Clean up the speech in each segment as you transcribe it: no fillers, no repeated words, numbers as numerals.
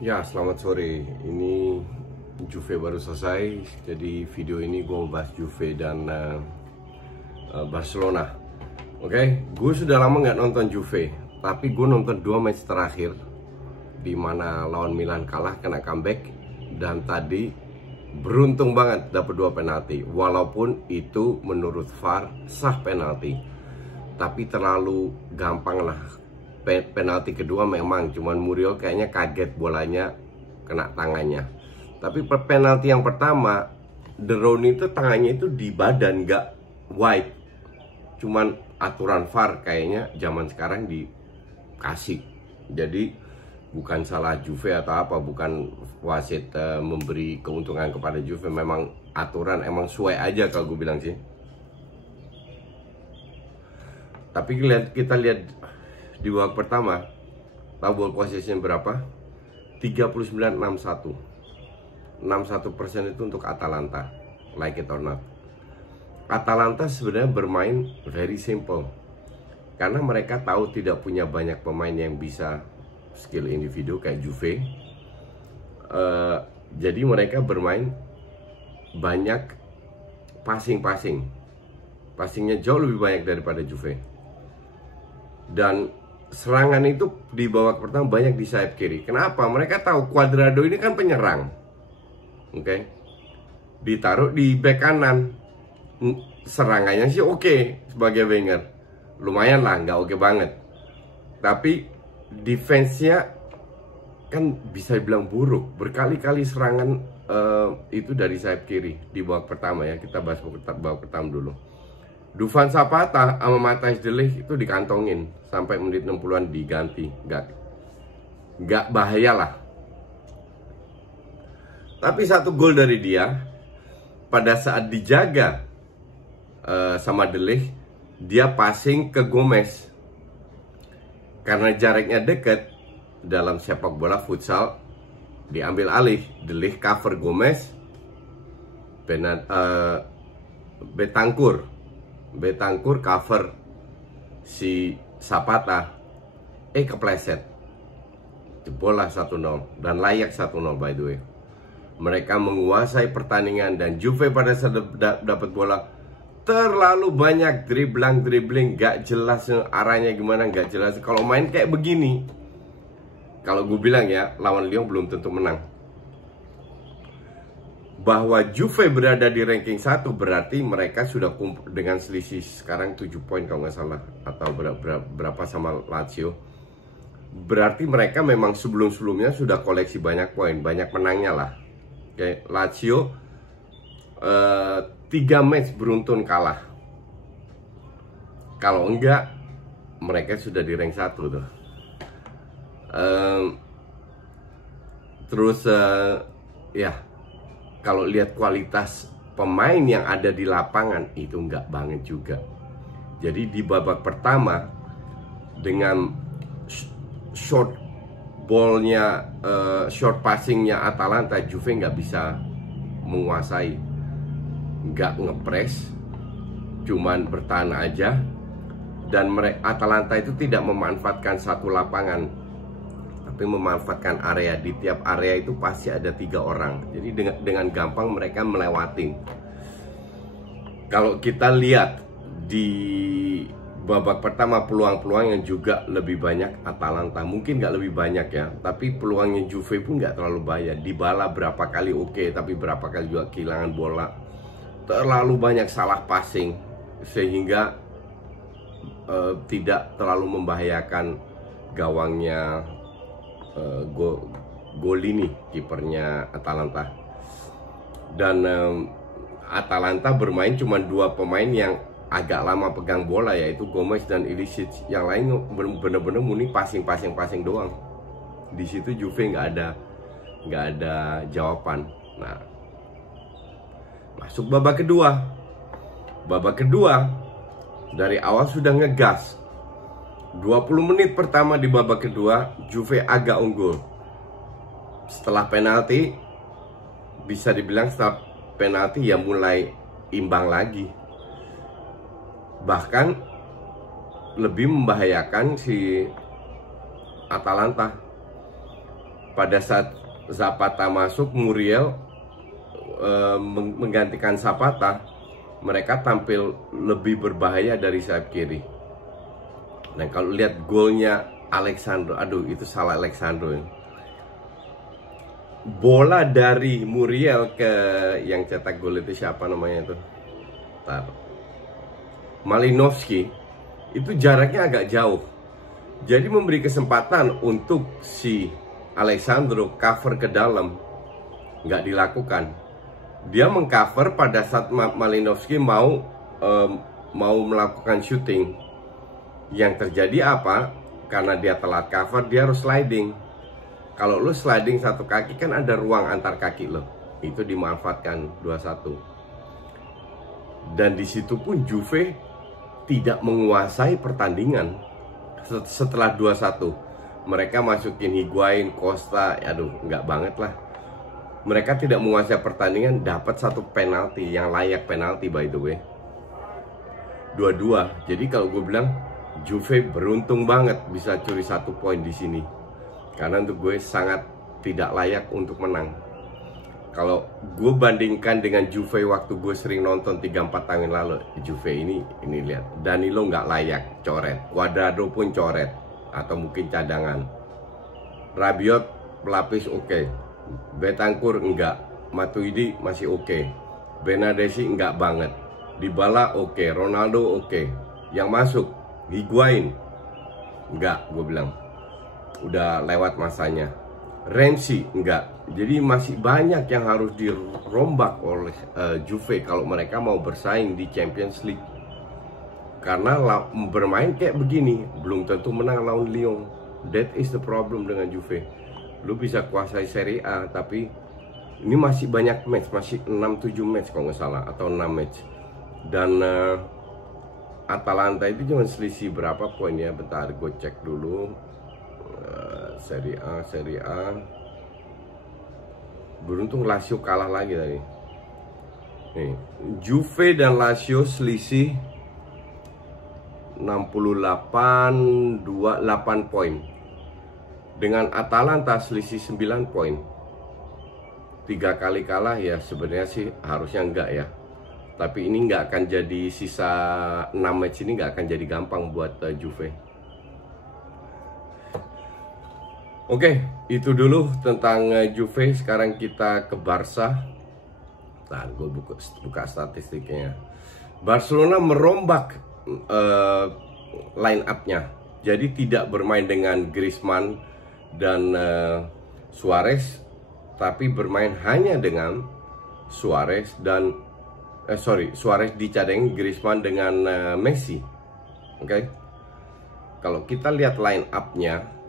Ya, selamat sore. Ini Juve baru selesai. Jadi video ini gue mau bahas Juve dan Barcelona. Oke, gue sudah lama nggak nonton Juve, tapi gue nonton 2 match terakhir di mana lawan Milan kalah kena comeback, dan tadi beruntung banget dapat 2 penalti. Walaupun itu menurut VAR sah penalti, tapi terlalu gampang lah. Penalti kedua memang cuman Muriel kayaknya kaget bolanya kena tangannya. Tapi penalti yang pertama, De Ruyne itu tangannya itu di badan, nggak wide. Cuman aturan VAR kayaknya zaman sekarang dikasih. Jadi bukan salah Juve atau apa, bukan wasit memberi keuntungan kepada Juve. Memang aturan emang sesuai aja kalau gue bilang sih. Tapi kita lihat di babak pertama, tahu ball possession berapa? 39-61. 61% itu untuk Atalanta, like it or not. Atalanta sebenarnya bermain very simple, karena mereka tahu tidak punya banyak pemain yang bisa skill individu kayak Juve. Jadi mereka bermain banyak passingnya jauh lebih banyak daripada Juve. Dan serangan itu di babak pertama banyak di sayap kiri. Kenapa? Mereka tahu Cuadrado ini kan penyerang. Oke. Ditaruh di bek kanan. Serangannya sih oke sebagai winger. Lumayan lah, nggak oke banget. Tapi defense-nya kan bisa dibilang buruk. Berkali-kali serangan itu dari sayap kiri di babak pertama ya. Kita bahas babak pertama dulu. Dufan Zapata sama Matthijs de Ligt itu dikantongin sampai menit 60-an diganti. Nggak bahaya lah. Tapi satu gol dari dia, pada saat dijaga sama de Ligt, dia passing ke Gomez. Karena jaraknya dekat, dalam sepak bola futsal diambil alih. De Ligt cover Gomez, Bentancur cover si Zapata, kepleset. Jebolah 1-0 dan layak 1-0 by the way. Mereka menguasai pertandingan dan Juve pada saat dapat bola terlalu banyak dribbling, gak jelas arahnya gimana, gak jelas. Kalau main kayak begini, kalau gue bilang ya, lawan Lyon belum tentu menang. Bahwa Juve berada di ranking 1 berarti mereka sudah kumpul dengan selisih sekarang 7 poin kalau nggak salah, atau berapa sama Lazio. Berarti mereka memang sebelum-sebelumnya sudah koleksi banyak poin, banyak menangnya lah. Oke, Lazio 3 match beruntun kalah. Kalau enggak, mereka sudah di rank 1 tuh. Terus ya, kalau lihat kualitas pemain yang ada di lapangan itu nggak banget juga. Jadi di babak pertama dengan short ballnya, short passingnya Atalanta, Juve nggak bisa menguasai, nggak ngepres, cuman bertahan aja. Dan Atalanta itu tidak memanfaatkan satu lapangan, tapi memanfaatkan area. Di tiap area itu pasti ada 3 orang. Jadi dengan gampang mereka melewatin. Kalau kita lihat di babak pertama, peluang-peluang yang juga lebih banyak Atalanta. Mungkin nggak lebih banyak ya, tapi peluangnya Juve pun nggak terlalu banyak. Dybala berapa kali oke, tapi berapa kali juga kehilangan bola. Terlalu banyak salah passing, sehingga tidak terlalu membahayakan gawangnya Golini, kipernya Atalanta. Dan Atalanta bermain cuma 2 pemain yang agak lama pegang bola, yaitu Gomez dan Ilicic. Yang lain bener-bener murni passing doang. Di situ Juve nggak ada jawaban. Nah, masuk babak kedua dari awal sudah ngegas. 20 menit pertama di babak kedua, Juve agak unggul. Setelah penalti, bisa dibilang setelah penalti ya mulai imbang lagi. Bahkan lebih membahayakan si Atalanta. pada saat Zapata masuk, Muriel menggantikan Zapata, mereka tampil lebih berbahaya dari sayap kiri. Nah, kalau lihat golnya Alexandro, aduh itu salah Alexandro. Bola dari Muriel ke yang cetak gol itu siapa namanya itu? Malinovskyi, itu jaraknya agak jauh. Jadi memberi kesempatan untuk si Alexandro cover ke dalam. Nggak dilakukan. Dia mengcover pada saat Malinovskyi mau melakukan shooting. Yang terjadi apa? Karena dia telat cover, dia harus sliding. Kalau lu sliding satu kaki kan ada ruang antar kaki lo. Itu dimanfaatkan 2-1. Dan disitu pun Juve tidak menguasai pertandingan. Setelah 2-1 mereka masukin Higuain, Costa, aduh nggak banget lah. Mereka tidak menguasai pertandingan, dapat satu penalti yang layak penalti by the way. 2-2. Jadi kalau gue bilang Juve beruntung banget bisa curi 1 poin di sini. Karena untuk gue sangat tidak layak untuk menang. Kalau gue bandingkan dengan Juve waktu gue sering nonton 3-4 tahun lalu, Juve ini lihat, Danilo nggak layak, coret. Cuadrado pun coret, atau mungkin cadangan. Rabiot pelapis oke. Bentancur enggak. Matuidi masih oke. Bernardeschi enggak banget. Dybala oke. Ronaldo oke. Yang masuk Higuain enggak, gue bilang udah lewat masanya. Ramsey enggak. Jadi masih banyak yang harus dirombak oleh Juve kalau mereka mau bersaing di Champions League. Karena bermain kayak begini belum tentu menang lawan Lyon. That is the problem dengan Juve. Lu bisa kuasai Serie A, tapi ini masih banyak match, masih 6-7 match kalau nggak salah, atau 6 match. Dan Atalanta itu cuma selisih berapa poin ya? Bentar, gue cek dulu. Serie A. Beruntung Lazio kalah lagi tadi. Nih, Juve dan Lazio selisih 68 poin. Dengan Atalanta selisih 9 poin. 3 kali kalah ya, sebenarnya sih harusnya enggak ya. Tapi ini nggak akan jadi, sisa 6 match ini nggak akan jadi gampang buat Juve. Oke, itu dulu tentang Juve. Sekarang kita ke Barca. Nah, gue buka statistiknya. Barcelona merombak line up-nya. Jadi tidak bermain dengan Griezmann dan Suarez, tapi bermain hanya dengan Suarez dan Suarez dicadangin Griezmann dengan Messi. Oke. Kalau kita lihat line up-nya,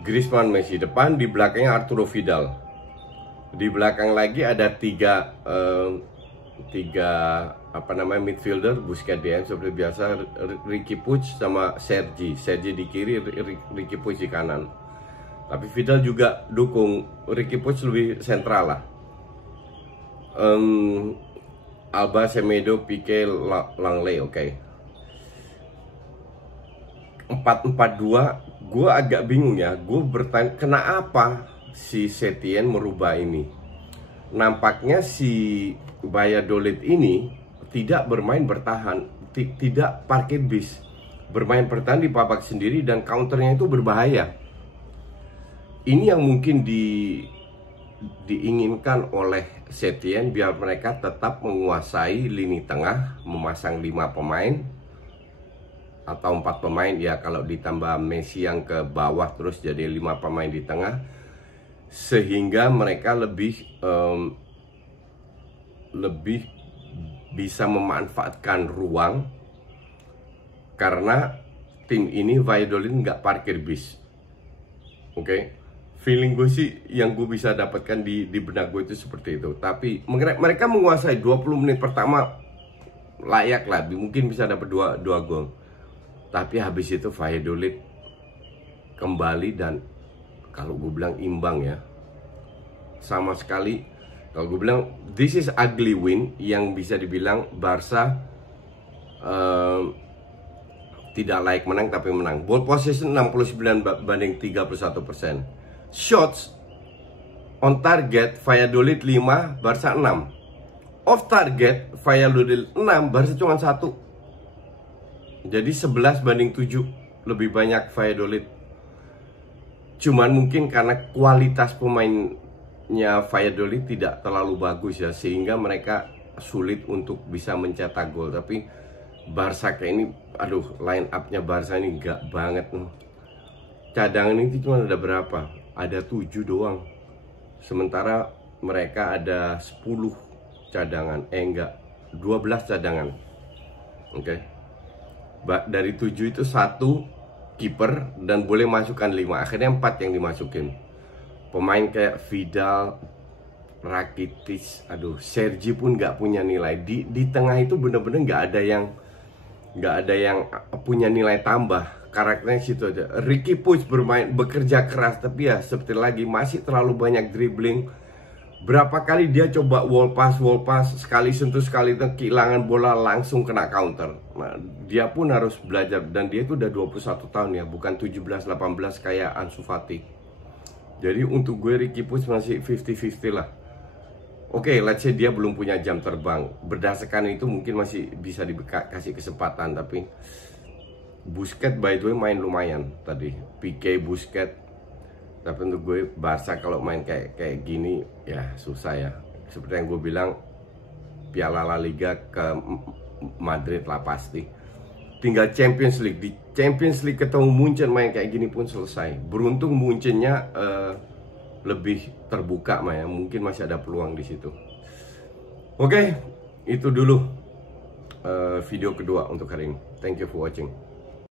Griezmann, Messi depan, di belakangnya Arturo Vidal. Di belakang lagi ada tiga midfielder, Busquets DM seperti biasa, Riqui Puig sama Sergi di kiri, Riqui Puig di kanan. Tapi Vidal juga dukung, Riqui Puig lebih sentral lah. Alba, Semedo, Pique, Langley, oke. 4-4-2, gue agak bingung ya. Gue bertanya, kenapa si Setien merubah ini? Nampaknya si Valladolid ini tidak bermain bertahan, tidak parkir bis, bermain bertahan di babak sendiri dan counternya itu berbahaya. Ini yang mungkin diinginkan oleh Setien, biar mereka tetap menguasai lini tengah, memasang 5 pemain atau 4 pemain ya, kalau ditambah Messi yang ke bawah terus jadi 5 pemain di tengah, sehingga mereka lebih bisa memanfaatkan ruang, karena tim ini Valladolid nggak parkir bis. Oke. Feeling gue sih yang gue bisa dapatkan di benak gue itu seperti itu. Tapi mereka menguasai 20 menit pertama layak lah, mungkin bisa dapat 2 gol. Tapi habis itu Valladolid kembali dan kalau gue bilang imbang ya. Sama sekali, kalau gue bilang this is ugly win, yang bisa dibilang Barca tidak layak menang tapi menang. Ball possession 69 banding 31%. shots on target Valladolid 5, Barca 6. Off target Valladolid 6, Barca cuma 1. Jadi 11-7 lebih banyak Valladolid. Cuman mungkin karena kualitas pemainnya Valladolid tidak terlalu bagus ya, sehingga mereka sulit untuk bisa mencetak gol. Tapi Barca kayak ini, aduh, line up-nya Barca ini enggak banget nih. Cadangan ini cuma ada berapa? Ada 7 doang. Sementara mereka ada 10 cadangan. Enggak, 12 cadangan. Oke. Dari 7 itu 1 kiper dan boleh masukkan 5. Akhirnya 4 yang dimasukin. Pemain kayak Vidal, Rakitic, aduh, Sergi pun nggak punya nilai. Di tengah itu bener-bener nggak ada yang punya nilai tambah. Karakternya situ aja. Riqui Puig bekerja keras, tapi ya seperti lagi masih terlalu banyak dribbling. Berapa kali dia coba wall pass, sekali sentuh sekali itu kehilangan bola langsung kena counter. Nah, dia pun harus belajar, dan dia itu udah 21 tahun ya, bukan 17-18 kayak Ansu Fati. Jadi untuk gue Riqui Puig masih 50-50 lah. Oke, let's say dia belum punya jam terbang. Berdasarkan itu mungkin masih bisa dikasih kesempatan, tapi Busquets by the way main lumayan tadi, Pique, Busquets. Tapi untuk gue Barca kalau main kayak gini ya susah ya. Seperti yang gue bilang, Piala La Liga ke Madrid lah pasti. Tinggal Champions League. Di Champions League ketemu Munchen main kayak gini pun selesai. Beruntung Munchennya lebih terbuka ya. Mungkin masih ada peluang di situ. Oke, itu dulu video kedua untuk hari ini. Thank you for watching.